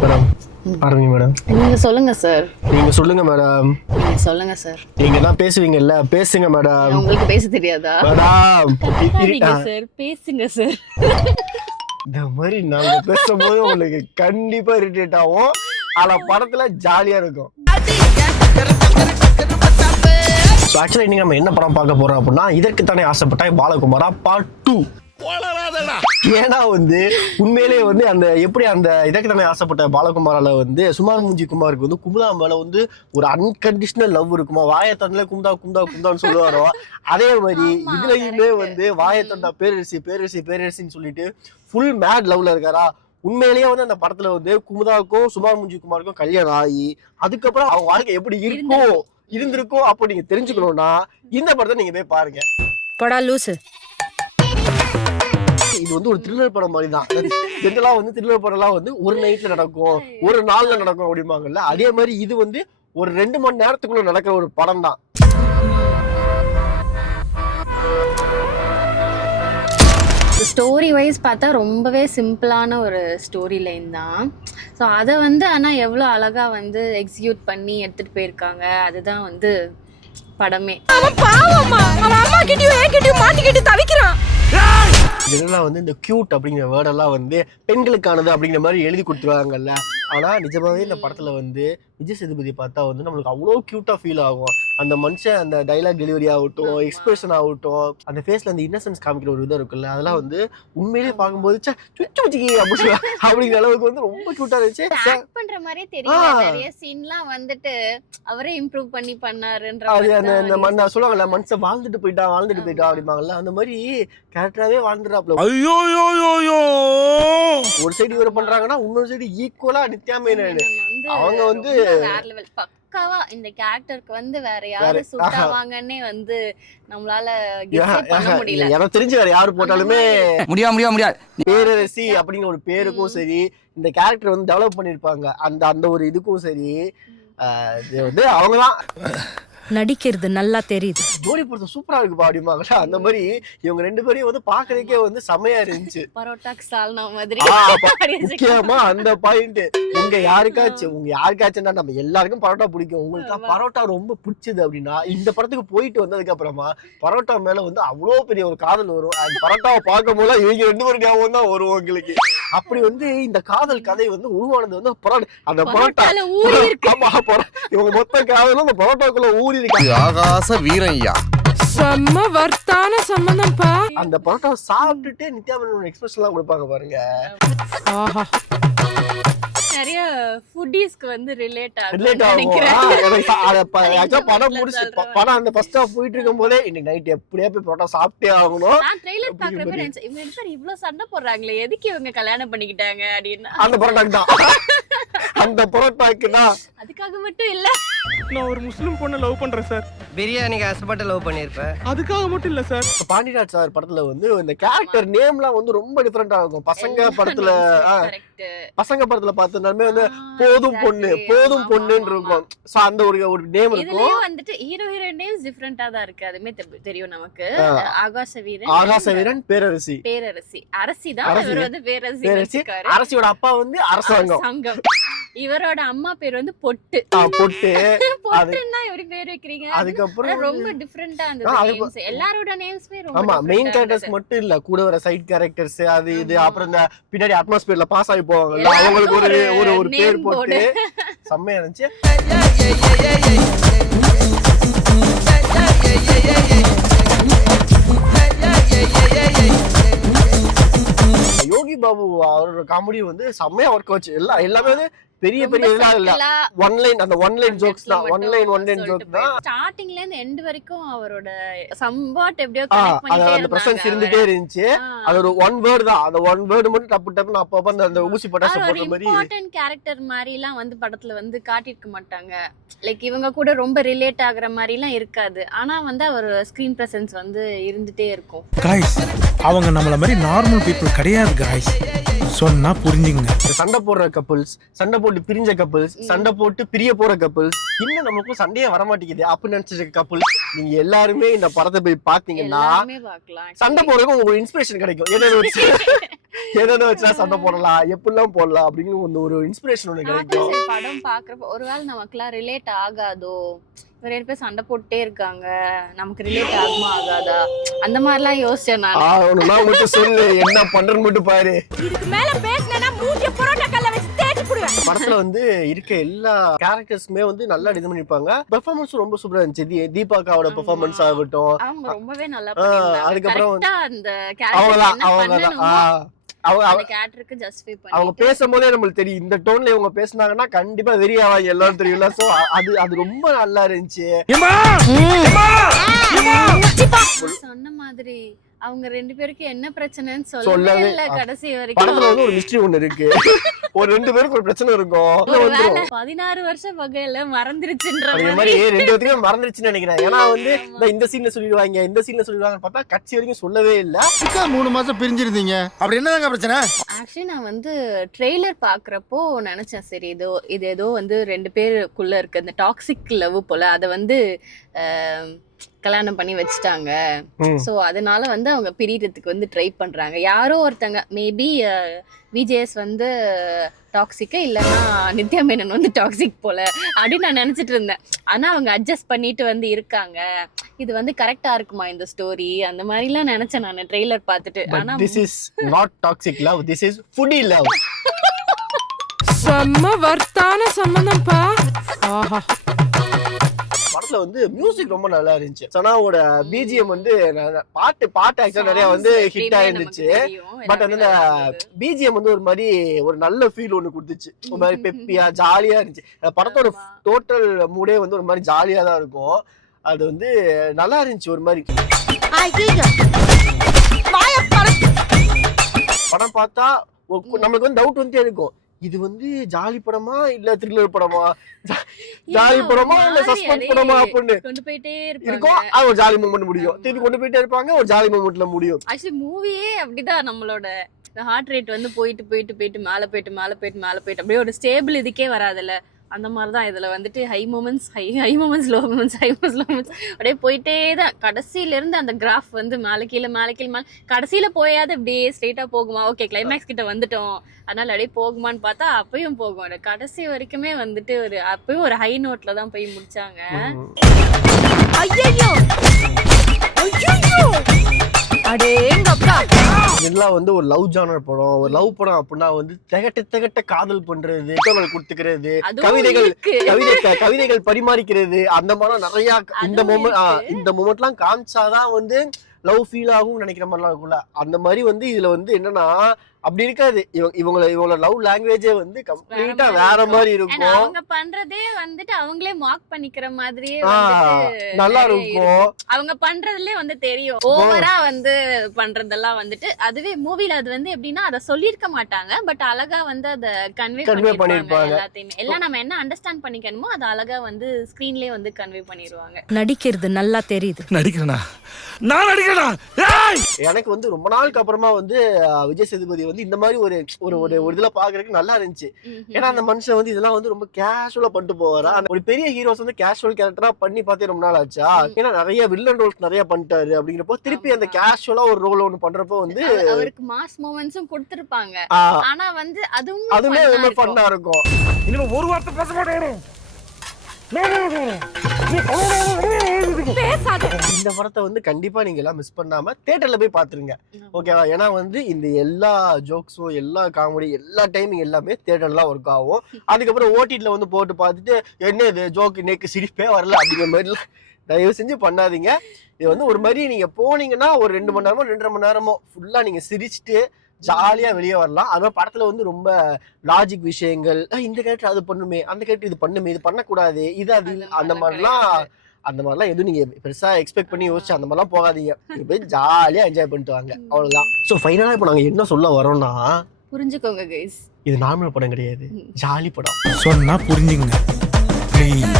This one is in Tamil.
மேடம் ஆரம்பிங்க மேடம். நீங்க சொல்லுங்க சார். நீங்க சொல்லுங்க மேடம். நீங்க சொல்லுங்க சார். நீங்க தான் பேசுவீங்கல்ல, பேசுங்க மேடம். உங்களுக்கு பேச தெரியாதா? மேடம் கத்தாதீங்க சார், பேசுங்க சார். இந்த மாதிரி நாங்க பேசும்போது உங்களுக்கு கண்டிப்பா இரிட்டேட் ஆகும். ஆனா படத்துல ஜாலியா இருக்கும். ஆக்சுவலா இன்னைக்கு நம்ம என்ன படம் பார்க்க போறோம் அப்படின்னா, இதற்கு தானே ஆசைப்பட்டாய் பாலகுமாரா பார்ட் 2. ஏன்னா உண்மையிலேயே அந்த எப்படி அந்த இதற்கு தானே ஆசைப்பட்ட பாலகுமாரால சுமார் மூஞ்சி குமாருக்கு குமுதா மேல ஒரு அன்கண்டிஷனல் லவ் இருக்குமா, வாயத்தண்டல குமுதா குமுதா குமுதான்னு சொல்லுவாரோ, அதே மாதிரி இதுலயுமே வாயத்தண்டா பேரரசி பேரரசி பேரரசின்னு சொல்லிட்டு ஃபுல் மேட் லவ்ல இருக்காரா. உண்மையிலேயே அந்த படத்துல குமுதாவுக்கும் சுமார் மூஞ்சி குமாருக்கும் கல்யாணம் ஆகி அதுக்கப்புறம் அவங்க வாழ்க்கை எப்படி இருந்திருக்கும் அப்போ நீங்க தெரிஞ்சுக்கணும்னா இந்த படத்தை நீங்க போய் பாருங்க. படா லூசு. இது ஒரு த்ரில்லர் படம் மாதிரி தான். ஜெனரலா த்ரில்லர் படம் எல்லாம் ஒரு நைட்ல நடக்கும், ஒரு நாள்ல நடக்கும் அப்படிம்பாங்கல்ல, அதே மாதிரி இது ஒரு 2 மணி நேரத்துக்குள்ள நடக்கிற ஒரு படம் தான். ஸ்டோரி வைஸ் பார்த்தா ரொம்பவே சிம்பிளான ஒரு ஸ்டோரி லைன் தான். ஸோ அதை ஆனால் எவ்வளோ அழகா எக்ஸிக்யூட் பண்ணி எடுத்துட்டு போயிருக்காங்க. அதுதான் படமே. ஜெனரலா இந்த கியூட் அப்படிங்கிற வேர்டெல்லாம் பெண்களுக்கானது அப்படிங்கிற மாதிரி எழுதி கொடுத்துருவாங்கல்ல. ஆனா நிஜமாவே இந்த படத்துல விஜய் சேதுபதி பார்த்தா நம்மளுக்கு அவ்வளோ கியூட்டா ஃபீல் ஆகும். அந்த மனுஷன் அந்த டைலாக் டெலிவரி ஆகட்டும், எக்ஸ்பிரஷன் ஆகட்டும், அந்த ஃபேஸ்ல அந்த இன்னசென்ஸ் காமிக்கிற ஒரு இது இருக்குல்ல, அதெல்லாம் உண்மையிலேயே பார்க்கும்போது அப்படிங்கிற அளவுக்கு ரொம்ப கியூட்டா இருந்துச்சு. பண்ற மாதிரியே தெரியல. நிறைய சீன்லாம் அவரே இம்ப்ரூவ் பண்ணி பண்ணாருன்ற அது அந்த சொல்லுவாங்கல்ல, மனுஷன் வாழ்ந்துட்டு போயிட்டா அப்படிம்பாங்கல்ல, அந்த மாதிரி கேரக்டராவே வாழ்ந்துடுறாப்ல. ஒரு சைடு இவரை பண்றாங்கன்னா இன்னொரு சைடு ஈக்குவலா நித்யா மேனன் அவங்க வேற லெவல். பக்காவா இந்த கேரக்டருக்கு வேற யாரு சூட் ஆவாங்கன்னே நம்மளால கெஸ் பண்ண முடியல. எனக்கு தெரிஞ்சு வேற யாரு போட்டாலுமே முடியாது. பேரரசி அப்படிங்கிற ஒரு பேருக்கும் சரி, இந்த கேரக்டர் டெவலப் பண்ணிருப்பாங்க அந்த ஒரு இதுக்கும் சரி, அவங்கதான் நடிக்கிறது நல்லா தெரியுது. ஜோடி பொறுத்த சூப்பரா இருக்குப்பா அப்படிமாங்களா. அந்த மாதிரி இவங்க 2 பேரையும் பாக்குறதுக்கே செமையா இருந்துச்சு. பரோட்டாக்கு சால்னா மாதிரி. முக்கியமா அந்த பாயிண்ட் உங்க யாருக்காச்சும் நம்ம எல்லாருக்கும் பரோட்டா பிடிக்கும். உங்களுக்கு பரோட்டா ரொம்ப பிடிச்சது அப்படின்னா இந்த படத்துக்கு போயிட்டு வந்ததுக்கு அப்புறமா பரோட்டா மேல அவ்வளவு பெரிய ஒரு காதல் வரும். அந்த பரோட்டாவை பார்க்கும் போது இவங்க 2 பேரும் ஞாபகம் தான் வரும் உங்களுக்கு. அப்படி இந்த காதல் கதை உருவானது அந்த பரோட்டா. இவங்க மொத்த காதலும் அந்த பரோட்டாக்குள்ள ஊறி ஆகாச வீரய்யா செம்ம வர்த்தான சம்பந்தம்ப்பா. அந்த பரோட்டாவை சாப்பிட்டுட்டு நித்யா மேனன் எக்ஸ்பிரஷன் எல்லாம் கொடுப்பாங்க பாருங்க. நிறைய ஃபுட்டீஸ்க்கு ரிலேட் ஆகும். படம் முடிச்சு படம் அந்த ஃபர்ஸ்ட் ஹாஃப் போயிட்டு இருக்கும் போதே இன்னைக்கு நைட் எப்படியா போய் பரோட்டா சாப்பிட்டே ஆகணும். நான் ட்ரெய்லர் பார்க்கறப்ப நினைச்சேன், இவங்க பேர் இவ்ளோ சண்டை போடுறாங்களே, எதுக்கு இவங்க கல்யாணம் பண்ணிக்கிட்டாங்க அப்படினா அந்த பரோட்டாக்கு தான். அந்த பரோட்டாக்கு தான். அதுக்காக மட்டும் இல்ல. நான் ஒரு முஸ்லிம் பொண்ணை லவ் பண்றேன் சார். பிரியாணிக்கு ஆசைப்பட்டு லவ் பண்ணிருப்பேன். அதுக்காக மட்டும் இல்ல சார். பாண்டியராஜ் சார் படத்துல இந்த கேரக்டர் நேம்லாம் ரொம்ப டிஃபரெண்டா இருக்கும். பசங்க படத்துல பார்த்தோம்னாலுமே போதும் பொண்ணுன்னு இருக்கும். சோ அந்த ஒரு நேம் இருக்கும். இதுலயே ஹீரோ ஹீரோயின் நேம்ஸ் டிஃபரெண்டா தான் இருக்கு. அதுமே தெரியும் நமக்கு. ஆகாச வீரன் பேரரசி அரசி தான். இவர் பேரரசி. அரசியோட அப்பா அரசாங்கம். இவரோட அம்மா பேர் பொட்டு. பொட்டுன்னா இவரு பேர் வைக்கிறீங்க. அதுக்கப்புறம் ரொம்ப டிஃபரெண்டா அந்த எல்லாரோட நேம்ஸ்மே ரொம்ப ஆமா, மெயின் கேரக்டர்ஸ் மட்டும் இல்ல, கூட வர சைடு கேரக்டர்ஸ் அது இது, அப்புறம் இந்த பின்னாடி அட்மாஸ்பியர்ல பாஸ் ஆகி போவாங்கல்ல, அவங்களுக்கு ஒரு பேர் போட்டு செம்மையா இருந்துச்சு. யோகி பாபு அவரோட காமெடி செம்மையா ஒர்க் ஆச்சு. எல்லாமே பெரிய இதெல்லாம் இல்ல, ஒன் லைன் ஜோக்ஸ் தான். ஒன் லைன் ஜோக் தான். ஸ்டார்டிங்ல இருந்து எண்ட் வரைக்கும் அவரோட சம்பாட் எப்படியோ கனெக்ட் பண்ணிட்டே அந்த பிரசன்ஸ் இருந்துட்டே இருந்துச்சு. அது ஒரு ஒன் வேர்ட் தான். அந்த ஒன் வேர்ட் மட்டும் டப்பு அப்பப்ப அந்த ஊசி பட்டாசு போடுற மாதிரி இம்பார்ட்டன்ட் கேரக்டர் மாதிரி எல்லாம் படத்துல காட்டியிருக்க மாட்டாங்க. லைக் இவங்க கூட ரொம்ப ரிலேட் ஆகுற மாதிரி எல்லாம் இருக்காது. ஆனா அவர் ஸ்கிரீன் பிரசன்ஸ் இருந்துட்டே இருக்கும். गाइस அவங்க நம்மள மாதிரி நார்மல் பீப்பிள் கிடையாது गाइस. சொன்னா புரிஞ்சுங்க. சண்டை போடுற கப்பிள்ஸ், சண்டை போட்டு பிரிஞ்ச கப்பிள்ஸ், சண்டை போட்டு பிரிய போற கப்பிள்ஸ், இன்னும் நமக்கு சண்டையே வர மாட்டேங்குது அப்படின்னு நினைச்ச கப்பிள்ஸ், நீங்க எல்லாருமே இந்த படத்தை போய் பாத்தீங்கன்னா சண்டை போடுறதுக்கு உங்களுக்கு இன்ஸ்பிரேஷன் கிடைக்கும். ஏதாவது என்னென்ன வச்சா சண்டை போடலாம் எப்படிலாம் போடலாம் அப்படின்னு ஒரு இன்ஸ்பிரேஷன் ஒன்று கிடைக்கும். சரி, படம் பாக்குறப்ப ஒருவேளை நமக்குலாம் ரிலேட் ஆகாதோ, இவங்க 2 பேர் சண்டை போட்டுட்டே இருக்காங்க, நமக்கு ரிலேட் ஆகுமா ஆகாதா, அந்த மாதிரிலாம் யோசிச்சேன் நான். ஒண்ணுனா மட்டும் சொல்லு, என்ன பண்றேன்னு மட்டும் பாரு. இதுக்கு மேல பேசினா மூஞ்சிய புரோட்டா கல்ல வச்சு தேய்ச்சு போடுவேன். படத்துல வந்து இருக்க எல்லா கேரக்டர்ஸ்க்குமே வந்து நல்லா இது பண்ணிருப்பாங்க. பெர்ஃபார்மன்ஸ் ரொம்ப சூப்பரா இருந்துச்சு. தீபாக்காவோட பெர்ஃபார்மன்ஸ் ஆகட்டும், அவங்க ரொம்பவே நல்லா பண்ணிருந்தாங்க. அதுக்கப்புறம் கரெக்ட்டா அந்த அவங்கதான் கேரக்டர் அந்த கேரக்டருக்கு ஜஸ்டிஃபை பண்ணி அவங்க பேசும்போதே நம்மளுக்கு தெரியும் இந்த டோன்ல இவங்க பேசினாங்கன்னா கண்டிப்பா வெறியாவாங்க எல்லாரும் தெரியும்ல. சோ அது ரொம்ப நல்லா இருந்துச்சு. சொன்ன மாதிரி அவங்க 2 பேருக்கு என்ன பிரச்சனைன்னு சொல்லவே இல்ல கடைசி வரைக்கும். படத்துல வந்து ஒரு மிஸ்ட்ரி ஒண்ணு இருக்கு. ஒரு 2 பேருக்கு ஒரு பிரச்சனை இருக்கும். 16 வருஷம் வகையில மறந்துருச்சுன்ற மாதிரி 2 பேருக்கும் மறந்துருச்சுன்னு நினைக்கிறேன். ஏன்னா வந்து இந்த சீன்ல சொல்லிடுவாங்க, இந்த சீன்ல சொல்லிடுவாங்க பார்த்தா கட்சி வரைக்கும் சொல்லவே இல்ல. 3 மாசம் பிரிஞ்சிருந்தீங்க, அப்படி என்னதாங்க பிரச்சனை? ஆக்சுவலி நான் வந்து ட்ரெய்லர் பாக்குறப்போ நினைச்சேன், சரி இது ஏதோ வந்து 2 பேருக்குள்ள இருக்கு இந்த டாக்ஸிக் லவ் போல, அதை வந்து கல்யாணம் பண்ணி வச்சுட்டாங்க. சோ அதனால வந்து அவங்க பிரியறதுக்கு வந்து ட்ரை பண்றாங்க. யாரோ ஒருத்தங்க மேபி விஜேஎஸ் வந்து டாக்ஸிக்கு, இல்லைன்னா நித்யா மேனன் வந்து டாக்ஸிக் போல அப்படின்னு நான் நினைச்சிட்டு இருந்தேன். ஆனா அவங்க அட்ஜஸ்ட் பண்ணிட்டு வந்து இருக்காங்க. இது வந்து கரெக்டா இருக்குமா இந்த ஸ்டோரி, அந்த மாதிரிலாம் நினைச்சேன் நான் ட்ரெய்லர் பார்த்துட்டு. ஆனா this is not toxic love, this is foodie love. செம்ம வர்த்தான சம்பந்தம்ப்பா. ஆஹா, படத்துல வந்து மியூசிக் ரொம்ப நல்லா இருந்துச்சு. சனாவோட பிஜிஎம் வந்து பாட்டு ஆக்சுவலா நிறைய வந்து ஹிட் ஆயிருந்துச்சு. பட் அந்த பிஜிஎம் வந்து ஒரு மாதிரி ஒரு நல்ல ஃபீல் ஒண்ணு கொடுத்துச்சு. ஒரு மாதிரி பெப்பியா ஜாலியா இருந்துச்சு. படத்தோட டோட்டல் மூடே வந்து ஒரு மாதிரி ஜாலியா தான் இருக்கும். அது வந்து நல்லா இருந்துச்சு. ஒரு மாதிரி படம் பார்த்தா நம்மளுக்கு வந்து டவுட் வந்துட்டே இருக்கும், இது வந்து ஜாலி படமா இல்ல த்ரில்லர் படமா, ஜாலி படமா இல்ல சஸ்பென்ஸ் படமா அப்படின்னு கொண்டு போயிட்டே இருக்கும். அது ஒரு ஜாலி மூமெண்ட் முடியும், திருப்பி கொண்டு போயிட்டே இருப்பாங்க, ஒரு ஜாலி மூமெண்ட்ல முடியும். ஆக்சுவலி மூவியே அப்படிதான். நம்மளோட ஹார்ட் ரேட் வந்து போயிட்டு மேல போயிட்டு அப்படியே ஒரு ஸ்டேபிள் இதுக்கே வராதுல்ல, அந்த மாதிரிதான் இதுல வந்துட்டு ஹை மூமெண்ட்ஸ் லோ மூமெண்ட்ஸ் அப்படியே போயிட்டே தான். கடைசியில இருந்து அந்த கிராஃப் வந்து மேல கீழே கடைசியில போயாவது அப்படியே ஸ்ட்ரெயிட்டா போகுமா, ஓகே கிளைமேக்ஸ் கிட்ட வந்துட்டோம் அதனால அப்படியே போகுமான்னு பார்த்தா அப்பயும் போகும். கடைசி வரைக்குமே வந்துட்டு அப்பயும் ஒரு ஹை நோட்ல தான் போய் முடிச்சாங்க. இதெல்லாம் வந்து ஒரு லவ் ஜானர் படம். ஒரு லவ் படம் அப்படின்னா வந்து திகட்ட காதல் பண்றது, கொடுத்துக்கிறது, கவிதைகள் பரிமாறிக்கிறது, அந்த மாதிரி நிறைய இந்த மொமெண்ட்லாம் காமிச்சாதான் வந்து லவ் ஃபீல் ஆகும் நினைக்கிற மாதிரிலாம் இருக்கும்ல. அந்த மாதிரி வந்து இதுல வந்து என்னன்னா அப்படி இருக்காது. இவங்களோட லவ் லாங்குவேஜே வந்து கம்ப்ளீட்டா வேற மாதிரி இருக்கும். அவங்க பண்றதே வந்துட்டு அவங்களே மார்க் பண்ணிக்கிற மாதிரியே நல்லா இருக்கும். அவங்க பண்றதுலயே வந்து தெரியும் ஓவரா வந்து பண்றதெல்லாம் வந்துட்டு. அதுவே மூவில அது வந்து எப்படின்னா அதை சொல்லிருக்க மாட்டாங்க, பட் அழகா வந்து அதை கன்வே பண்ணிருப்பாங்க. எல்லாத்தையுமே எல்லாம் நம்ம என்ன அண்டர்ஸ்டாண்ட் பண்ணிக்கணுமோ அது அழகா வந்து ஸ்கிரீன்லயே வந்து கன்வே பண்ணிடுவாங்க. நடிக்கிறது நல்லா தெரியுது. நடிக்கிறேனா? நான் நடிக்கிறேனா? எனக்கு வந்து ரொம்ப நாளுக்கு அப்புறமா வந்து விஜய் சேதுபதி வந்து இந்த மாதிரி ஒரு இதுல பாக்குறதுக்கு நல்லா இருந்துச்சு. ஏன்னா அந்த மனுஷன் வந்து இதெல்லாம் வந்து ரொம்ப கேஷுவலா பண்ணிட்டு போவாரா. ஒரு பெரிய ஹீரோஸ் வந்து கேஷுவல் கேரக்டரா பண்ணி பார்த்தே ரொம்ப நாள் ஆச்சா. ஏன்னா நிறைய வில்லன் ரோல்ஸ் நிறைய பண்ணிட்டாரு. அப்படிங்கிறப்போ திருப்பி அந்த கேஷுவலா ஒரு ரோல் ஒண்ணு பண்றப்போ வந்து அவருக்கு மாஸ் மூமெண்ட்ஸும் கொடுத்திருப்பாங்க. ஆனா வந்து அதுவுமே ரொம்ப ஃபன்னா இருக்கும். இனிமே ஒரு வார்த்தை பேச மாட்டேன். இந்த படத்தை வந்து கண்டிப்பா நீங்க எல்லாம் மிஸ் பண்ணாம தியேட்டர்ல போய் பாத்துருங்க, ஓகேவா? ஏன்னா வந்து இந்த எல்லா ஜோக்ஸும் எல்லா காமெடி எல்லா டைமிங் எல்லாமே தியேட்டர்ல ஒர்க் ஆகும். அதுக்கப்புறம் ஓடிடில வந்து போட்டு பார்த்துட்டு என்ன இது ஜோக் இன்னைக்கு சிரிப்பே வரல அப்படிங்கிற மாதிரி தயவு செஞ்சு பண்ணாதீங்க. இது வந்து ஒரு மாதிரி நீங்க போனீங்கன்னா ஒரு 2 மணி நேரமோ 2.5 மணி நேரமோ ஃபுல்லா நீங்க சிரிச்சுட்டு ஜாலியா வெளியே வரலாம். அதனால படத்துல வந்து ரொம்ப லாஜிக் விஷயங்கள், இந்த கேரக்டர் அது பண்ணுமே, அந்த கேரக்டர் இது பண்ணுமே, இது பண்ணக்கூடாது, இது அது அந்த மாதிரிலாம் எதுவும் நீங்க பெருசா எக்ஸ்பெக்ட் பண்ணி யோசிச்சு அந்த மாதிரிலாம் போகாதீங்க. நீங்க போய் ஜாலியா என்ஜாய் பண்ணிட்டு வாங்க, அவ்வளவுதான். ஸோ ஃபைனலா இப்போ நாங்க என்ன சொல்ல வரோம்னா, புரிஞ்சுக்கோங்க கைஸ், இது நார்மல் படம் கிடையாது, ஜாலி படம். சொன்னா புரிஞ்சுங்க ப்ளீஸ்.